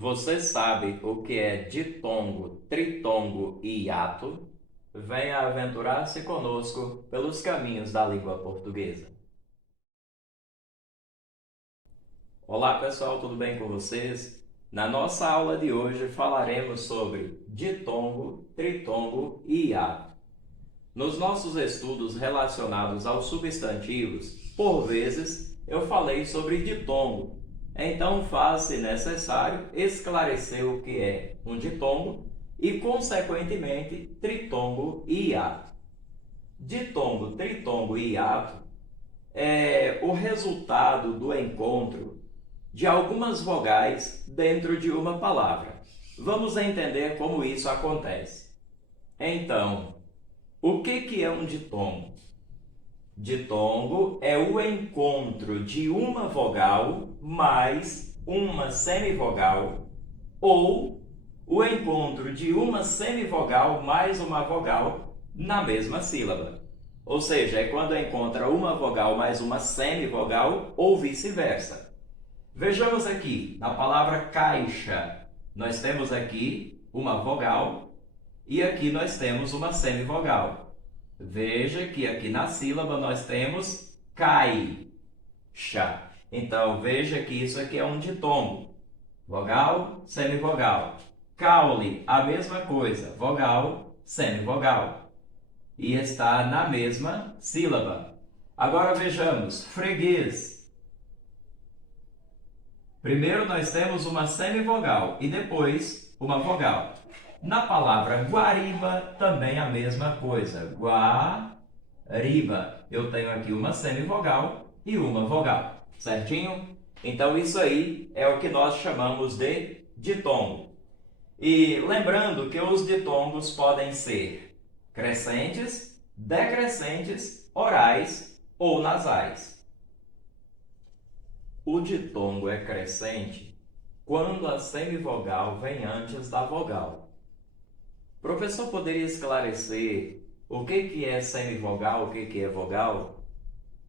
Você sabe o que é ditongo, tritongo e hiato? Venha aventurar-se conosco pelos caminhos da língua portuguesa. Olá pessoal, tudo bem com vocês? Na nossa aula de hoje falaremos sobre ditongo, tritongo e hiato. Nos nossos estudos relacionados aos substantivos, por vezes eu falei sobre ditongo. Então faz-se necessário esclarecer o que é um ditongo e, consequentemente, tritongo e hiato. Ditongo, tritongo e hiato é o resultado do encontro de algumas vogais dentro de uma palavra. Vamos entender como isso acontece. Então, o que é um ditongo? Ditongo é o encontro de uma vogal mais uma semivogal ou o encontro de uma semivogal mais uma vogal na mesma sílaba. Ou seja, é quando encontra uma vogal mais uma semivogal ou vice-versa. Vejamos aqui, na palavra caixa, nós temos aqui uma vogal e aqui nós temos uma semivogal. Veja que aqui na sílaba nós temos caixa. Então, veja que isso aqui é um ditongo. Vogal, semivogal. Caule, a mesma coisa. Vogal, semivogal. E está na mesma sílaba. Agora vejamos, freguês. Primeiro nós temos uma semivogal e depois uma vogal. Na palavra guariba, também a mesma coisa. Guariba. Eu tenho aqui uma semivogal e uma vogal. Certinho? Então, isso aí é o que nós chamamos de ditongo. E lembrando que os ditongos podem ser crescentes, decrescentes, orais ou nasais. O ditongo é crescente quando a semivogal vem antes da vogal. O professor poderia esclarecer o que é semivogal, o que é vogal?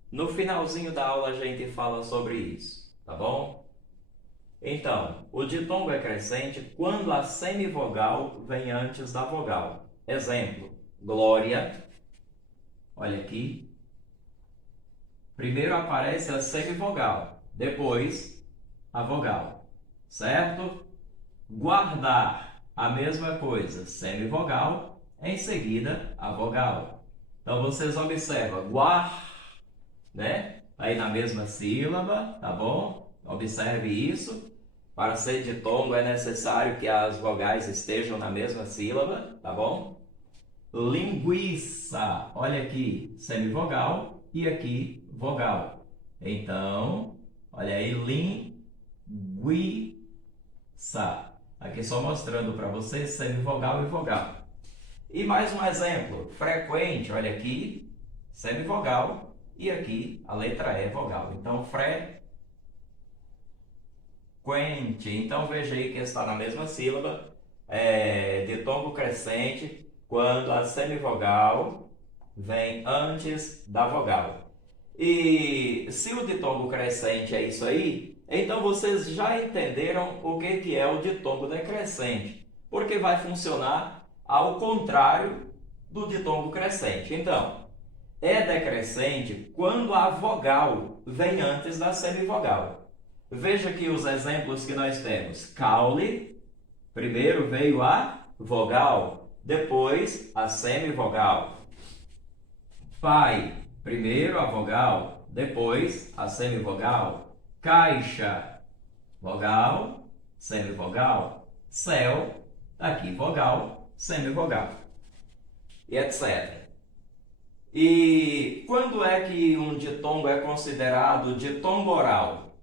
No finalzinho da aula a gente fala sobre isso, tá bom? Então, o ditongo é crescente quando a semivogal vem antes da vogal. Exemplo, glória. Olha aqui. Primeiro aparece a semivogal, depois a vogal, certo? Guardar, a mesma coisa, semivogal, em seguida a vogal. Então, vocês observam, né? Aí na mesma sílaba, tá bom? Observe isso. Para ser ditongo é necessário que as vogais estejam na mesma sílaba, tá bom? Linguiça, olha aqui, semivogal e aqui vogal. Então, olha aí, linguiça. Aqui só mostrando para vocês semivogal e vogal. E mais um exemplo, frequente, olha aqui, semivogal e aqui a letra E vogal. Então, frequente. Então, veja aí que está na mesma sílaba, ditongo crescente, quando a semivogal vem antes da vogal. E se o ditongo crescente é isso aí, então vocês já entenderam o que é o ditongo decrescente, porque vai funcionar ao contrário do ditongo crescente. Então, é decrescente quando a vogal vem antes da semivogal. Veja aqui os exemplos que nós temos. Caule, primeiro veio a vogal, depois a semivogal. Pai, primeiro a vogal, depois a semivogal. Caixa, vogal, semivogal. Céu, aqui vogal, semivogal. E etc. E quando é que um ditongo é considerado ditongo oral?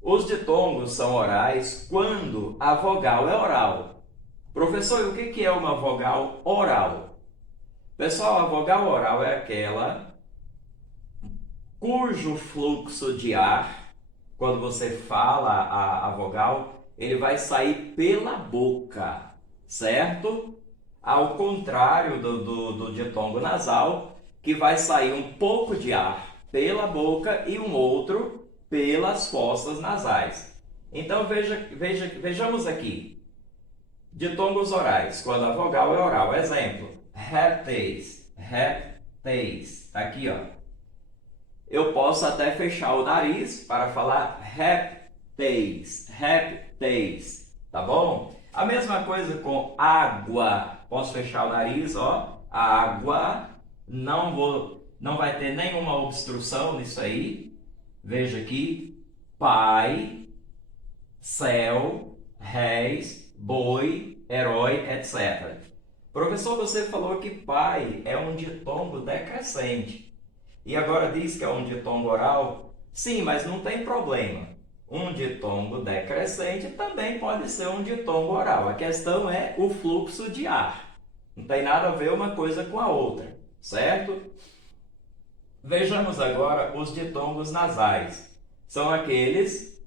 Os ditongos são orais quando a vogal é oral. Professor, e o que é uma vogal oral? Pessoal, a vogal oral é aquela cujo fluxo de ar, quando você fala a vogal, ele vai sair pela boca, certo? Ao contrário do ditongo nasal, que vai sair um pouco de ar pela boca e um outro pelas fossas nasais. Então vejamos aqui. Ditongos orais, quando a vogal é oral. Exemplo, répteis, répteis. Tá aqui, ó. Eu posso até fechar o nariz para falar répteis, répteis, tá bom? A mesma coisa com água. Posso fechar o nariz, ó. Água. Não vai ter nenhuma obstrução nisso aí. Veja aqui. Pai, céu, réis, boi, herói, etc. Professor, você falou que pai é um ditongo decrescente. E agora diz que é um ditongo oral? Sim, mas não tem problema. Um ditongo decrescente também pode ser um ditongo oral. A questão é o fluxo de ar. Não tem nada a ver uma coisa com a outra, certo? Vejamos agora os ditongos nasais. São aqueles,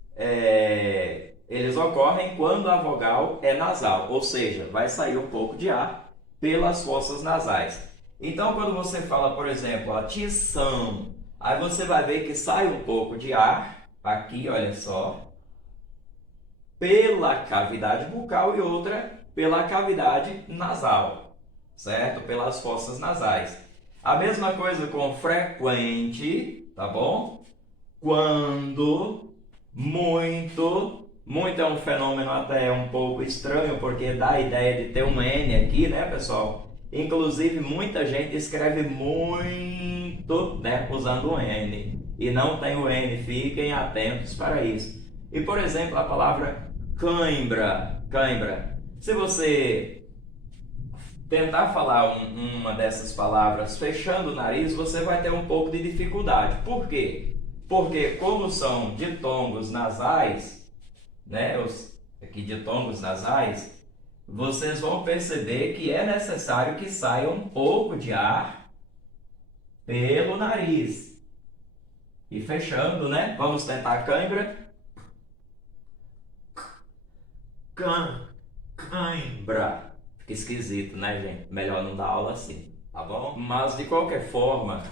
eles ocorrem quando a vogal é nasal, ou seja, vai sair um pouco de ar pelas fossas nasais. Então, quando você fala, por exemplo, a tição, aí você vai ver que sai um pouco de ar, aqui, olha só, pela cavidade bucal e outra pela cavidade nasal, certo? Pelas fossas nasais. A mesma coisa com frequente, tá bom? Quando, muito, muito é um fenômeno até um pouco estranho, porque dá a ideia de ter um N aqui, né, pessoal? Inclusive, muita gente escreve muito, né, usando um N. E não tem o N, fiquem atentos para isso. E, por exemplo, a palavra cãibra, cãibra. Se você tentar falar uma dessas palavras fechando o nariz, você vai ter um pouco de dificuldade. Por quê? Porque como são ditongos nasais, né, os aqui ditongos nasais, vocês vão perceber que é necessário que saia um pouco de ar pelo nariz. E fechando, né? Vamos tentar cãibra. Cãibra. Fica esquisito, né, gente? Melhor não dar aula assim, tá bom? Mas, de qualquer forma,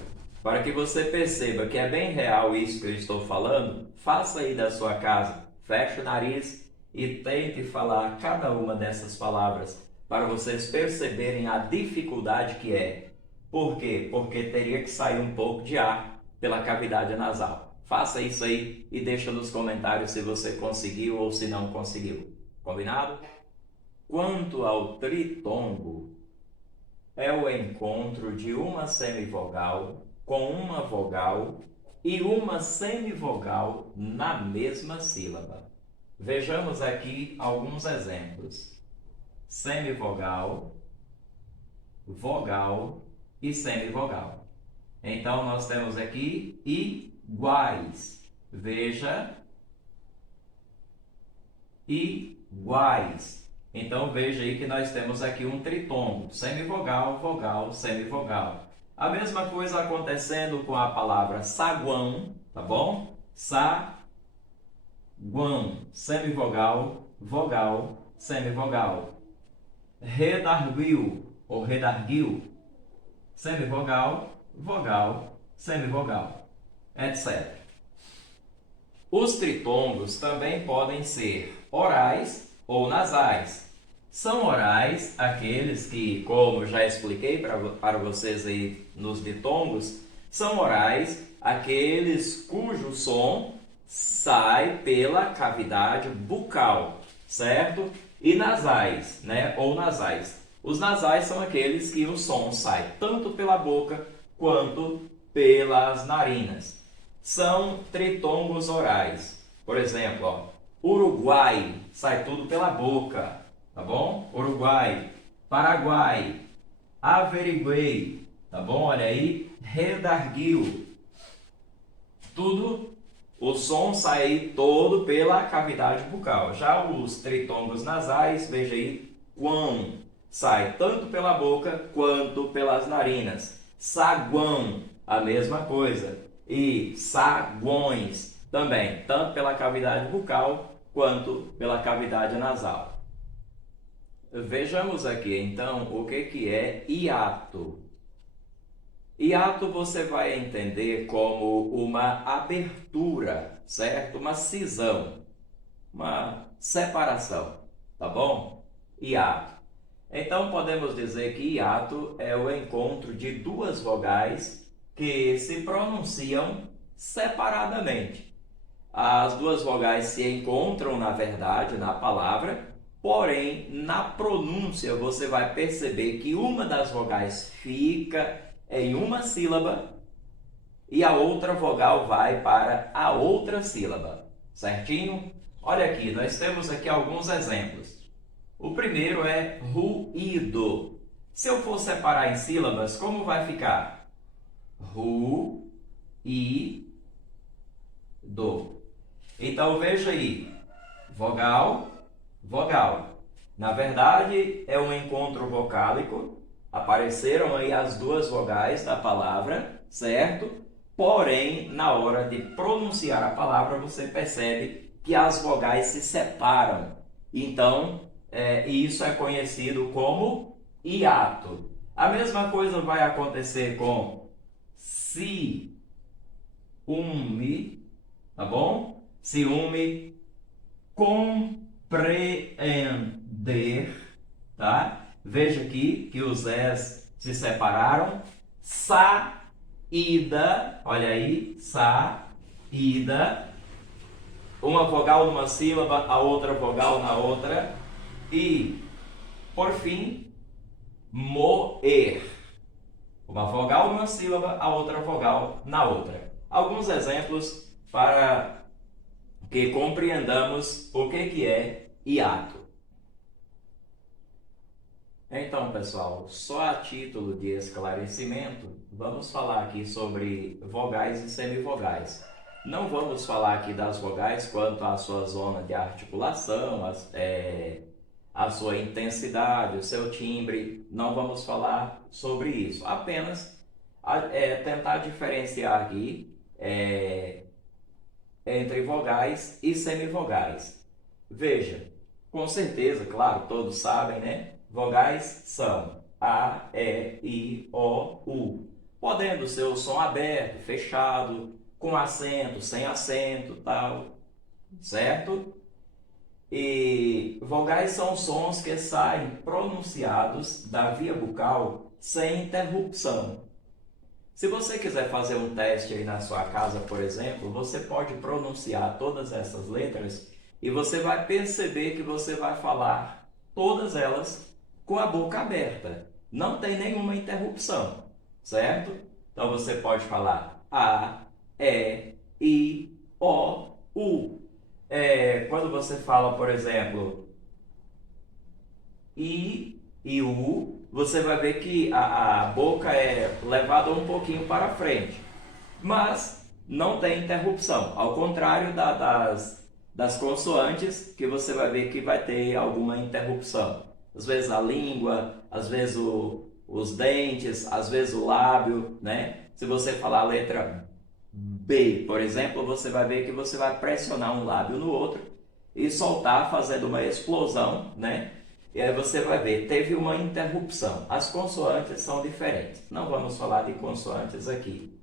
para que você perceba que é bem real isso que eu estou falando, faça aí da sua casa, feche o nariz e tente falar cada uma dessas palavras para vocês perceberem a dificuldade que é. Por quê? Porque teria que sair um pouco de ar pela cavidade nasal. Faça isso aí e deixa nos comentários se você conseguiu ou se não conseguiu. Combinado? Quanto ao tritongo, é o encontro de uma semivogal com uma vogal e uma semivogal na mesma sílaba. Vejamos aqui alguns exemplos. Semivogal, vogal e semivogal. Então, nós temos aqui iguais. Veja, iguais. Então, veja aí que nós temos aqui um tritongo. Semivogal, vogal, semivogal. A mesma coisa acontecendo com a palavra saguão, tá bom? Guão, semivogal, vogal, semivogal. Redarguiu ou redarguiu, semivogal, vogal, semivogal, etc. Os tritongos também podem ser orais ou nasais. São orais aqueles que, como já expliquei para vocês aí nos ditongos, são orais aqueles cujo som sai pela cavidade bucal, certo? E nasais, né? Ou nasais. Os nasais são aqueles que o som sai tanto pela boca quanto pelas narinas. São tritongos orais. Por exemplo, ó, Uruguai, sai tudo pela boca, tá bom? Uruguai. Paraguai, averiguei, tá bom? Olha aí, redarguiu. Tudo, o som sai todo pela cavidade bucal. Já os tritongos nasais, veja aí, quão, sai tanto pela boca quanto pelas narinas. Saguão, a mesma coisa. E saguões, também, tanto pela cavidade bucal quanto pela cavidade nasal. Vejamos aqui, então, o que é hiato. Hiato você vai entender como uma abertura, certo? Uma cisão. uma separação, tá bom? Hiato. Então, podemos dizer que hiato é o encontro de duas vogais que se pronunciam separadamente. As duas vogais se encontram, na verdade, na palavra, porém, na pronúncia, você vai perceber que uma das vogais fica em uma sílaba e a outra vogal vai para a outra sílaba, certinho? Olha aqui, nós temos aqui alguns exemplos. O primeiro é ruído. Se eu for separar em sílabas, como vai ficar? Ru, i, do. Então, veja aí, vogal, vogal. Na verdade, é um encontro vocálico. Apareceram aí as duas vogais da palavra, certo? Porém, na hora de pronunciar a palavra, você percebe que as vogais se separam. Então, isso é conhecido como hiato. A mesma coisa vai acontecer com ciúme, tá bom? Ciúme, compreender, tá? Veja aqui que os S se separaram. Saída, olha aí, saída. Uma vogal numa sílaba, a outra vogal na outra. E, por fim, moer. Uma vogal numa sílaba, a outra vogal na outra. Alguns exemplos para que compreendamos o que é hiato. Então, pessoal, só a título de esclarecimento, vamos falar aqui sobre vogais e semivogais. Não vamos falar aqui das vogais quanto à sua zona de articulação, a sua intensidade, o seu timbre. Não vamos falar sobre isso. Apenas tentar diferenciar aqui entre vogais e semivogais. Veja, com certeza, claro, todos sabem, né? Vogais são A, E, I, O, U. Podendo ser o som aberto, fechado, com acento, sem acento, tal, certo? E vogais são sons que saem pronunciados da via bucal sem interrupção. Se você quiser fazer um teste aí na sua casa, por exemplo, você pode pronunciar todas essas letras e você vai perceber que você vai falar todas elas com a boca aberta. Não tem nenhuma interrupção, certo? Então você pode falar A, E, I, O, U. Quando você fala, por exemplo, I e U, você vai ver que a boca é levada um pouquinho para frente, mas não tem interrupção, ao contrário das consoantes, que você vai ver que vai ter alguma interrupção. Às vezes a língua, às vezes os dentes, às vezes o lábio, né? Se você falar a letra B, por exemplo, você vai ver que você vai pressionar um lábio no outro e soltar fazendo uma explosão, né? E aí você vai ver, teve uma interrupção. As consoantes são diferentes. Não vamos falar de consoantes aqui.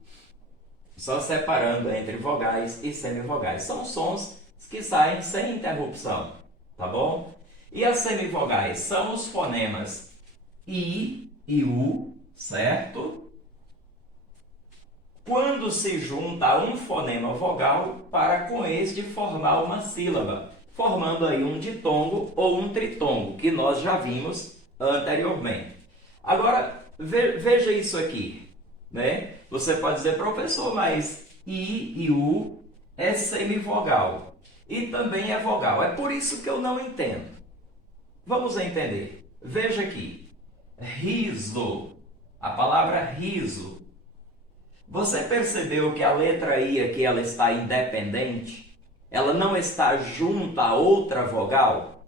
Só separando entre vogais e semivogais. São sons que saem sem interrupção, tá bom? E as semivogais são os fonemas I e U, certo? Quando se junta um fonema vogal para com este formar uma sílaba, formando aí um ditongo ou um tritongo, que nós já vimos anteriormente. Agora, veja isso aqui, né? Você pode dizer, professor, mas I e U é semivogal e também é vogal. É por isso que eu não entendo. Vamos entender. Veja aqui, riso, a palavra riso. Você percebeu que a letra I aqui ela está independente? Ela não está junto a outra vogal?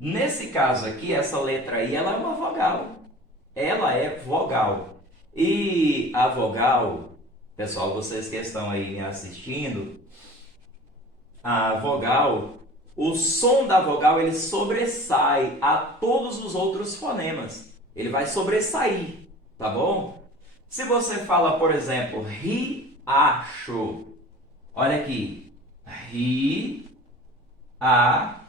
Nesse caso aqui, essa letra I ela é uma vogal. Ela é vogal. E a vogal, pessoal, vocês que estão aí me assistindo, a vogal, o som da vogal ele sobressai a todos os outros fonemas. Ele vai sobressair, tá bom? Se você fala, por exemplo, riacho, olha aqui, ri, Acho.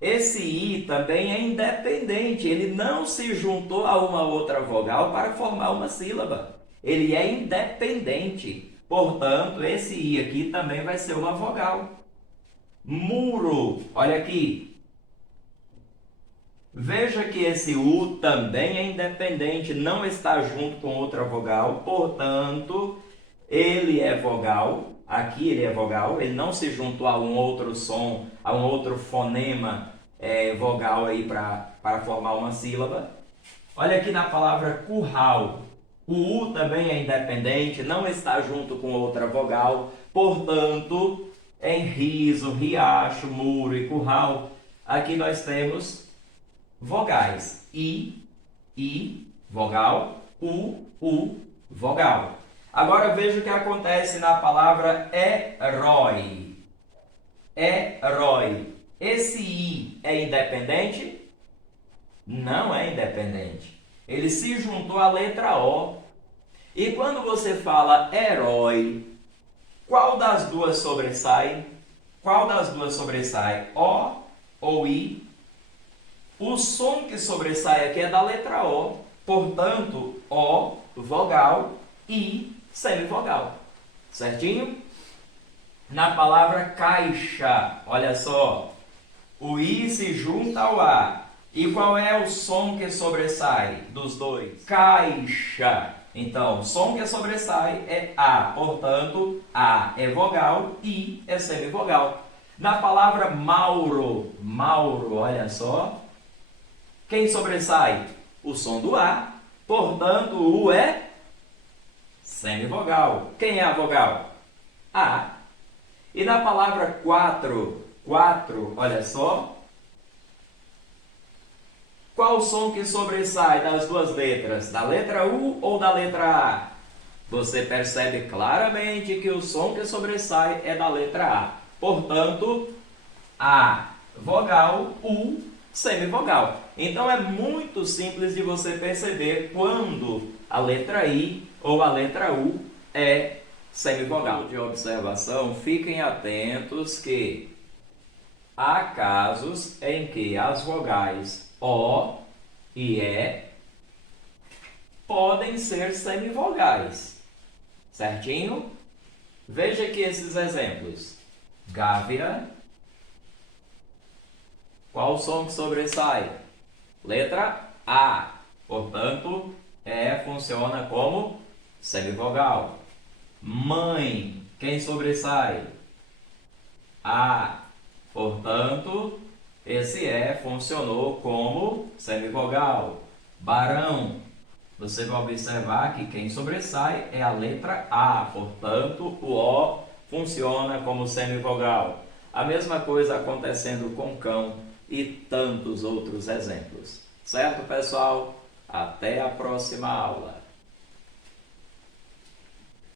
Esse I também é independente, ele não se juntou a uma outra vogal para formar uma sílaba. Ele é independente. Portanto, esse I aqui também vai ser uma vogal. Muro, olha aqui. Veja que esse U também é independente, não está junto com outra vogal, portanto, ele é vogal. Aqui ele é vogal, ele não se juntou a um outro som, a um outro fonema vogal aí para formar uma sílaba. Olha aqui na palavra curral. O U também é independente, não está junto com outra vogal, portanto, em riso, riacho, muro e curral, aqui nós temos vogais. I, vogal, U, vogal. Agora veja o que acontece na palavra herói. Herói. Esse I é independente? Não é independente. Ele se juntou à letra O. E quando você fala herói, qual das duas sobressai? Qual das duas sobressai? O ou I? O som que sobressai aqui é da letra O. Portanto, O, vogal, I, semivogal. Certinho? Na palavra caixa, olha só. O I se junta ao A. E qual é o som que sobressai dos dois? Caixa. Então, o som que sobressai é A. Portanto, A é vogal, I é semivogal. Na palavra Mauro, olha só. Quem sobressai? O som do A. Portanto, o U é semivogal. Quem é a vogal? A. E na palavra quatro, olha só. Qual o som que sobressai das duas letras? Da letra U ou da letra A? Você percebe claramente que o som que sobressai é da letra A. Portanto, A, vogal, U, semivogal. Então, é muito simples de você perceber quando a letra I ou a letra U é semivogal. De observação, fiquem atentos que há casos em que as vogais O e E podem ser semivogais. Certinho? Veja aqui esses exemplos. Gávea. Qual o som que sobressai? Letra A. Portanto, E funciona como semivogal. Mãe. Quem sobressai? A. Portanto, esse E funcionou como semivogal. Barão. Você vai observar que quem sobressai é a letra A. Portanto, o O funciona como semivogal. A mesma coisa acontecendo com cão e tantos outros exemplos. Certo, pessoal? Até a próxima aula.